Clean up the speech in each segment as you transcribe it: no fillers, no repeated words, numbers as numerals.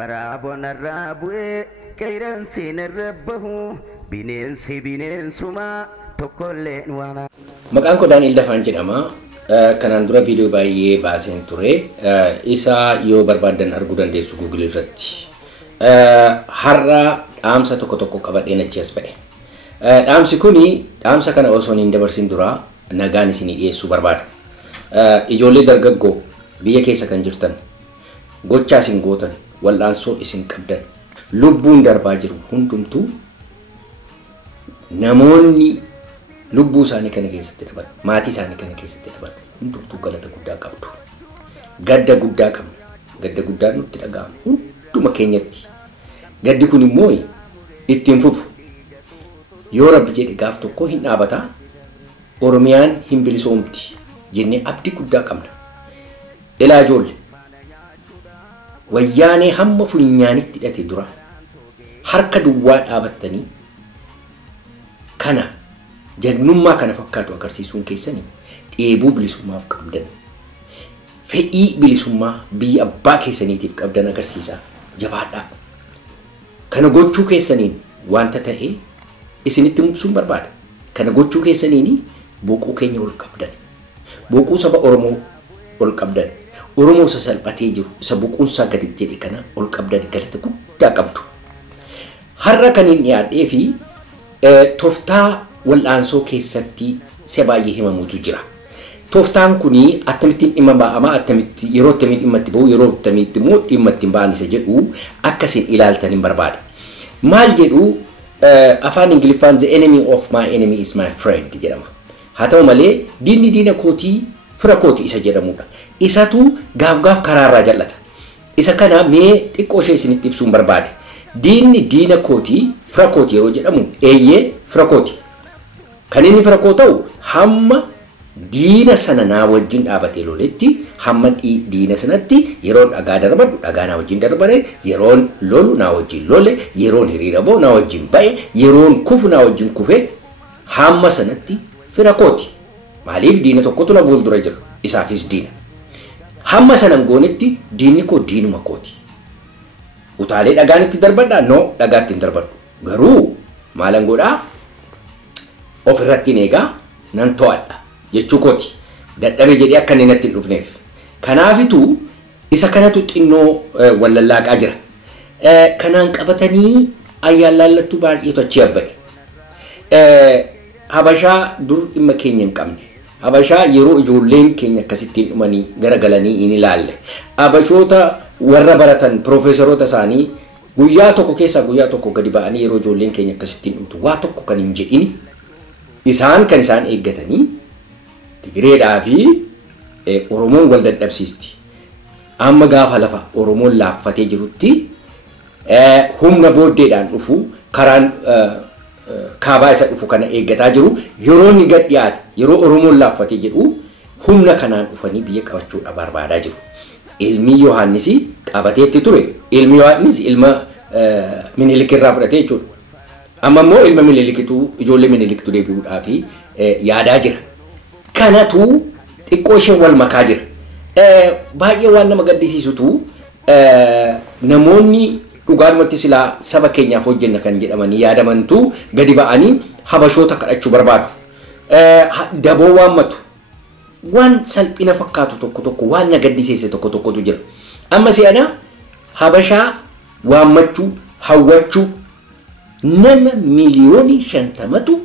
Waraabon irraa bu'ee qeeransiin irra bahu bineensuma tokkollee waana. Maqaan koo Daani'el Dafaan jedhama. Kanaan dura viidiyoo baay'ee baaseen ture. Isa yoo barbaadan arguu dandeessu Google irratti. Har'a dhaamsa tokko qabadheen achi as ba'e. Dhaamsi kuni dhaamsa kana osoo hin dabarsin dura nagaan isinii dhiyeessuu barbaada. Ijoollee dargaggoo biyya keessa kan jirtan gochaa isin gootan wal'aansoo isin qabdan lubbuun darbaa jiru hundumtuu namoonni lubbuu isaanii kana keessatti dhaban maatii isaanii kana keessatti dhaban hundumtuu galata guddaa qabdu. Gadda guddaa qabna. Gadda guddaa nutti dhaga'ama hunduma keenyatti. Gaddi kun immoo ittiin fufu yoo Rabbi jedhe gaaf tokko hin dhaabata Oromiyaan hin bilisoomti jennee abdii guddaa qabna. Ilaa ijoollee wayyaanee hamma funyaanitti hidhate dura harka duwwaa dhaabattanii kana jagnummaa kana fakkaatu agarsiisuun keessanii dheebuu bilisummaaf qabdan fedhii bilisummaa biyya abbaa keessaniitiif qabdan agarsiisaa jabaadhaa. Kana gochuu keessaniin wanta ta'e isinitti mubsuun barbaada. Kana gochuu keessaniin boquu keenya ol qabdan. Boquu saba Oromoo ol qabdan. Oromoo salphatee jiru isa boquunsaa gadi jedhe kana ol qabdan galata guddaa qabdu. Har'a kan hin dhiyaadhee fi tooftaa wal'aansoo keessatti si baay'ee himamuutu jira. Tooftaan kuni akkamittiin dhimma ba'ama akkamitti yeroo akkamitti dhimma itti ba'u yeroo akkamitti immoo dhimma itti ba'an isa jedhu akkasiin ilaaltan hin barbaada. Maal jedhu afaan Ingiliffaan the enemy of my enemy is my friend jedhama. Haa ta'u malee diinni diina kootii fira kootii isa jedhamudha. Isatu gaaf karaarraa jallata. Isa kana mee xiqqoo ishee isinitti ibsuun barbaade. Diinni diina kootii fira kootii yeroo jedhamu eeyyee fira kooti. Kan inni fira koo ta'u hamma diina sana naa wajjin dhaabatee loletti hamma diina sanatti yeroon dhagaa darbadhu dhagaa naa wajjin darbare yeroon lolu naa wajjin lole yeroon hiriira ba'u naa wajjin ba'e yeroon kufu naa wajjin kufe hamma sanatti fira kooti. Maaliif diina tokkotu na fuuldura jira isaafis diina. Hamma sanan goonetti diinni koo diinuma kooti. Utaalee dhagaan itti darbadhaa no dhagaatti hin darbadhu. Garuu maalan godhaa ofirratti eegaa nan to'adha jechuu kooti. Dadhabe jedhee akka inni natti hin dhufneef. Kanaafitu isa kanatu xinnoo wallallaaqaa jira. Kanaan qabatanii ayyaan laallattuu baay'eetu achi abba'e. Habashaa dur dhimma keenya hin qabne. Habashaa yeroo ijoolleen keenya akkasittiin dhumanii garagalanii hin ilaalle. Habashoota warra baratan profeesaroota isaanii guyyaa tokko keessaa guyyaa tokko gadi ba'anii yeroo ijoolleen keenya akkasittiin dhumtu waa tokko kan hin jedhini isaan kan isaan eeggatanii Tigireedhaa fi Oromoon wal dadhabsiisti. Amma gaafa lafa Oromoon laaffatee jirutti humna booddeedhaan dhufu karaan kaabaa isa dhufu kana eeggataa jiru yeroo ni gad dhiyaate yeroo Oromoon laaffatee jedhu humna kanaan dhufanii biyya qabachuudha barbaadaa jiru. Ilmi Yohaannisi qabateetti ture. Ilmi Yohaannis ilma Minilik irraa fudhatee jechuudha. Amma immoo ilma Minilikitu ijoollee Miniliktu deebi'uudhaaf yaadaa jira. Kanatu xiqqoo isheen wal makaa jira. Baay'ee waan nama gaddisiisutu namoonni dhugaadhumatti silaa saba keenyaaf hojjenna kan jedhamanii yaadamantu gadi ba'anii habashoota kadhachuu barbaadu. Daboo waammatu. Waan salphina fakkaatu tokko waan na gaddisiise tokkotu jira. Amma si'ana habashaa waammachuu hawwachuu nama miliyoonii 50tu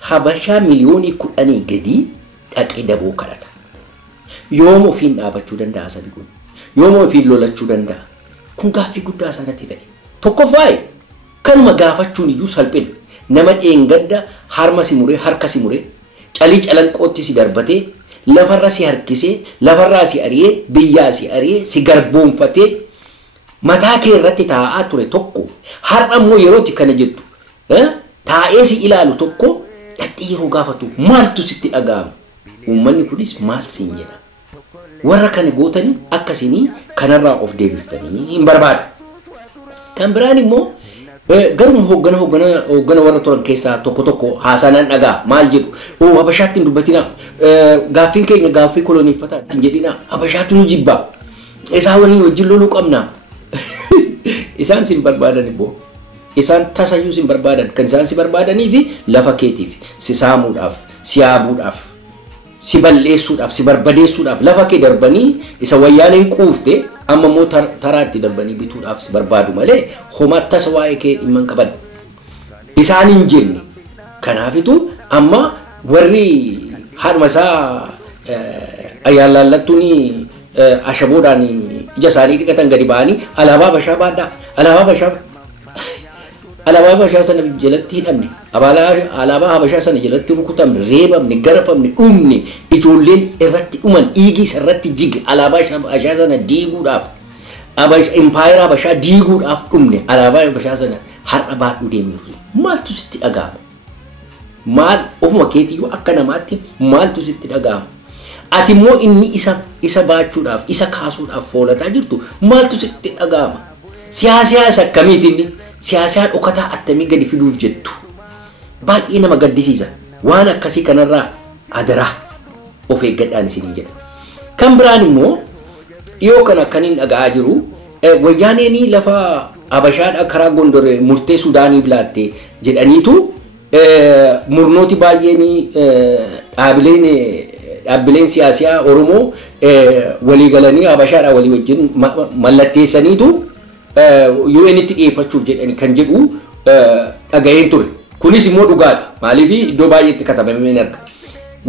habashaa miliyoonii 10 gadi dhaqee daboo kadhata. Yoom ofiin dhaabachuu danda'a sabi kun? Yoom ofiin lolachuu danda'a? Kun gaaffii guddaa sanatti ta'e. Tokkoffaa kanuma gaafachuun iyyuu salphina. Nama dheengadda harma si muree harka si muree calii calanqootti si darbatee lafarra si harkisee lafarraa si ari'ee biyyaa si ari'ee si garboonfatee mataa kee irratti taa'aa ture tokko har'a immoo yerootti kana jettu taa'ee si ilaalu tokko dhaqxee yeroo gaafatu maaltu sitti dhaga'ama? Uummanni kunis maal siin jedha? Warra kana gootanii akkasini kanarraa of deebiftanii hin barbaadu. Kan biraan immoo garuma hoggana warra turan keessaa tokko haasaan dhagaa maal jedhu habashaatti hin dubbatinaa gaaffiin keenya gaaffii koloniiffataa hin jedhinaa habashaatu nu jibbaa isaa waliin wajjin loluu qabnaa isaan sin barbaadan boo isaan tasayyuu sin barbaadan kan isaan si barbaadanii fi lafa keetiif si saamuudhaaf si yaabuudhaaf si balleessuudhaaf si barbadeessuudhaaf lafa kee darbanii isa wayyaaniin quufte amma immoo taraatti darbanii bituudhaaf si barbaadu malee homaa tasa waa'ee kee dhimma hin qaban isaaniin jenne kanaafitu amma warri haadhuma isaa ayyaalaallattuun ashaboodhaan ija isaanii dhiqatan gadi ba'anii alaabaa bashaa baadhaa alaabaa bashaa sana jalatti hidhamne alaabaa habashaa sana jalatti rukutamne reebamne garafamne dhumne ijoolleen irratti dhuman dhiigi irratti jige alaabaa bashaa sana diiguudhaaf impaayera habashaa diiguudhaaf dhumne alaabaa bashaa sana har'a baadhuu deemee maaltu sitti dhaga'ama maal ofuma keetiyyuu akka namaatti maaltu sitti dhaga'ama ati immoo inni isa baachuudhaaf isa kaasuudhaaf foolataa jirtu maaltu sitti dhaga'ama siyaasa akkamiitiin siyaasa dhokataa attamii gadi fiduuf jettu baay'ee nama gaddisiisa waan akkasii kanarraa adaraa of eeggadhaan isiniin jedha kan biraan immoo dhiyoo kana akkaniin dhaga'aa jiru wayyaaneen lafa habashaadha karaa gondor murtee suudaanii bilaatte jedhaniitu murnooti baay'een dhaabbileen siyaasiyaa oromoo walii galanii habashaadha walii wajjin mallatteessaniitu UNitti dhiyeeffachuuf jedhani kan jedhu dhaga'een ture kunis immoo dhugaadha maaliif iddoo baay'eetti katabamee arga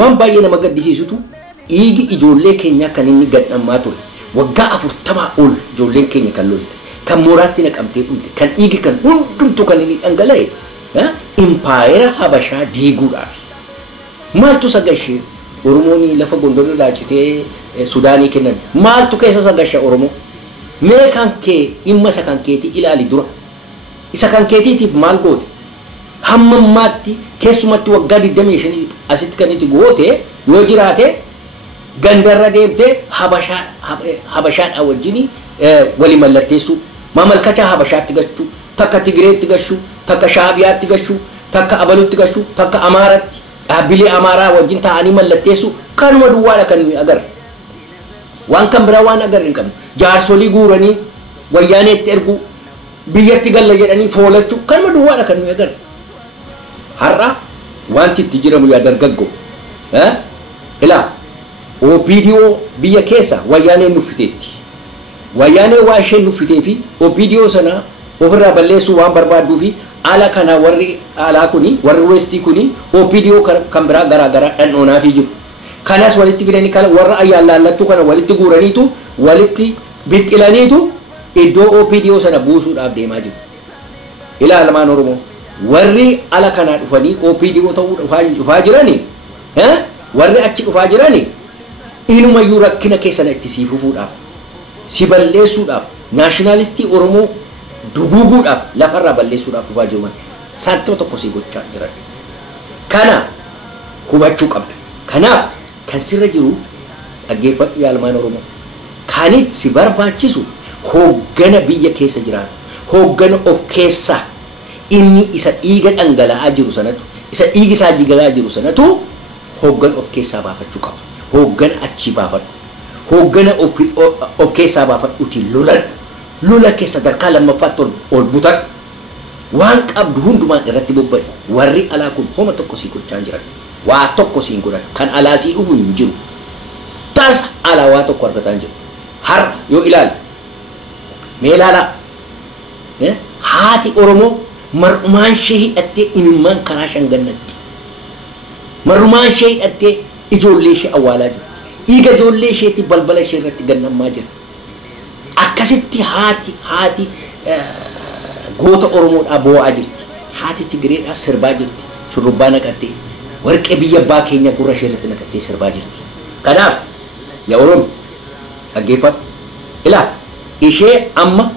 waan baay'ee nama gaddisiisutu dhiigi ijoollee keenya kan inni gadhammaa ture waggaa 40 ol ijoolleen keenya kan lolte kan mooraatti naqamtee dhumte kan dhiigi kan hundumtu kan inni dhangala'e impaayera habashaa diiguudhaaf maaltu sagashee oromoon lafa gondor laachitee sudaanii kennan maaltu keessa sagasha oromoo mee kan kee dhimma isa kan keetii ilaali dura isa kan keetiitiif maal goote hammammaatti keessumatti waggaa 25 asitti kan itti goote yoo jiraate gandarra deemtee habashaadha wajjin wali mallatteessu mamalkacha habashaatti gachuu takka tigireetti gachuu takka shaabiyaatti gachuu takka abalutti gachuu takka amaaratti dhaabbilee amaaraa wajjin ta'anii mallatteessu kanuma duwwaadha kan nuyi agarra waan kan biraa waan agarra hin qabnu jaarsolii guuranii wayyaaneetti ergu biyyatti galla jedhanii foolachuu kanuma duwwaadha kan nuyi agarra har'a wanti itti jiramu yaa dargaggo ilaa OPDO biyya keessa wayyaaneen nuffiteetti wayyaanee waa isheen nuffitee fi OPDO sana ofirraa balleessuu waan barbaaduu fi ala kana warri alaa kuni warri westii kuni OPDO kan biraa garaa dhandhoonaa fi jiru kanas walitti fidanii kan warra ayyaalaallattu kana walitti guuraniitu walitti bixxilaniitu iddoo OPDO sana buusuudhaaf deemaa jiru ilaalmaan oromoo warri ala kana dhufanii OPDO ta'uu dhufaa jirani warri achi dhufaa jirani inumayyuu rakkina keessana itti siifufuudhaaf si balleessuudhaaf naashinaalistii oromoo duguuguudhaaf lafarraa balleessuudhaaf dhufaa jiru saantoo tokko si gochaa jiran kana hubachuu qabda kanaaf kan sirra jiru dhaggeeffadhu yaalmaan oromoo kanit si barbaachisu hooggana biyya keessa jiraatu hooggana of keessaa inni isa dhiiga dhangala'aa jiru sanatu isa dhiigi isaa jigalaa jiru sanatu hooggan of keessaa baafachuu qaba hooggan achi baafadhu hooggan of keessaa baafadhuti lola keessa darkaa lammaffaatti ol butan waan qabdu hundumaan irratti bobba'e warri alaa kun homa tokko sii gochaa jiran waa tokko siin godhan kan alaa sii dhufu hin jiru taas alaa waa tokko argataa hin jiru har'a yoo ilaala mee ilaalaa haati oromoo mar'umaan ishee hidhattee imimmaan karaa shangannatti mar'umaan ishee hidhattee ijoollee ishee awwaalaa jirti dhiiga ijoollee isheetti balbala ishee irratti gannammaa jira akkasitti haati goota oromoodhaa boo'aa jirti haati tigireedhaa sirbaa jirti shurrubbaa naqattee warqee biyya abbaa keenya gurra ishee irratti naqattee sirbaa jirti kanaaf yaa oromo dhaggeeffadhu ilaa ishee amma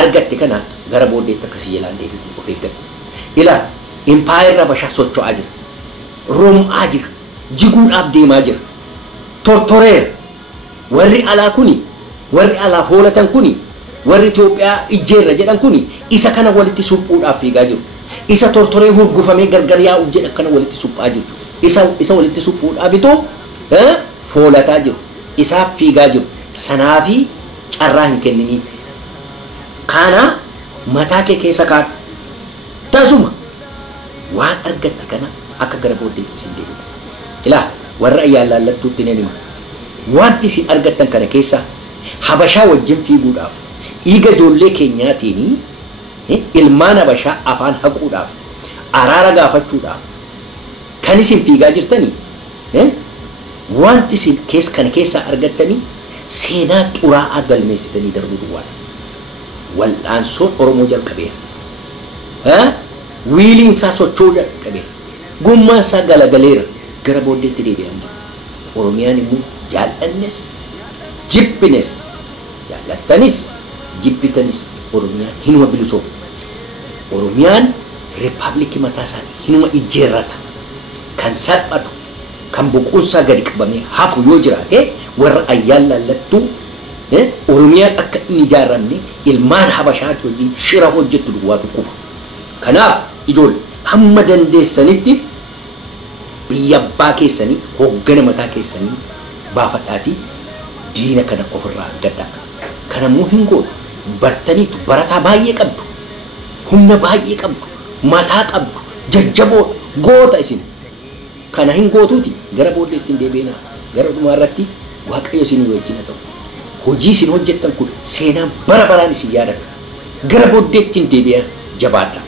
argatte kana gara booddeetti akkasii jalaan deebi'u of eeggadhu ilaa impaayerra bashaa socho'aa jira rom'aa jira jiguudhaaf deemaa jira tortoreera warri alaa kuni warri alaa hoolatan kuni warri Itoophiyaa ijjeerra jedhan kuni isa kana walitti suphuudhaaf fiigaa jiru isa tortoree hurgufamee gargar yaa'uuf jedha kana walitti suphaa jiru isa walitti suphuudhaaf itoo foolataa jiru isaaf fiigaa jiru sanaafi carraa hin kenniniif kana mataa kee keessa kaadhu. Tasuma waan argatte kana akka gara booddeetti siin deebi'a. Ilaa warra ayyaalaallattuutti ni hima. Wanti isin argattan kana keessa habashaa wajjin fiiguudhaaf dhiiga ijoollee keenyaatiin ilmaan habashaa afaan haquudhaaf araara gaafachuudhaaf kan isin fiigaa jirtanii wanti isin kana keessa argattanii seenaa xuraa'aa galmeessitanii darbuu duwwaadha. Wal'aansoon Oromoo jalqabeera. Wiiliin isaa socho'uu jalqabeera. Gummaan isaa galagaleera. Gara booddeetti deebi'an jiru. Oromiyaan immoo jaallannes jibbines jaallattanis jibbitanis Oromiyaan hinuma bilisooma. Oromiyaan riippaabilikii mataa isaatii hinuma ijjeerrata. Kan salphatu kan boqonsaa gadi qabamee hafu yoo jiraate warra ayyaalaallattuu Oromiyaan akka inni ijaarramne ilmaan habashaati wajjin shira hojjettu duwwaatu kufa. Kanaaf ijoollee hamma dandeessanitti biyya abbaa keessanii hoggana mataa keessanii baafadhaatii diina kana ofirraa argadhaa. Kanammoo hin gootu bartaniitu barataa baay'ee qabdu humna baay'ee qabdu mataa qabdu jajjaboodha goota isin. Kana hin gootuuti gara booddeetti hin deebiinaa gara dhumaarratti waaqayyo isinii wajjin haa ta'u. Hojii isin hojjettan kun seenaan bara baraan isin yaadata. Gara booddeetti hin deebi'aa jabaadha.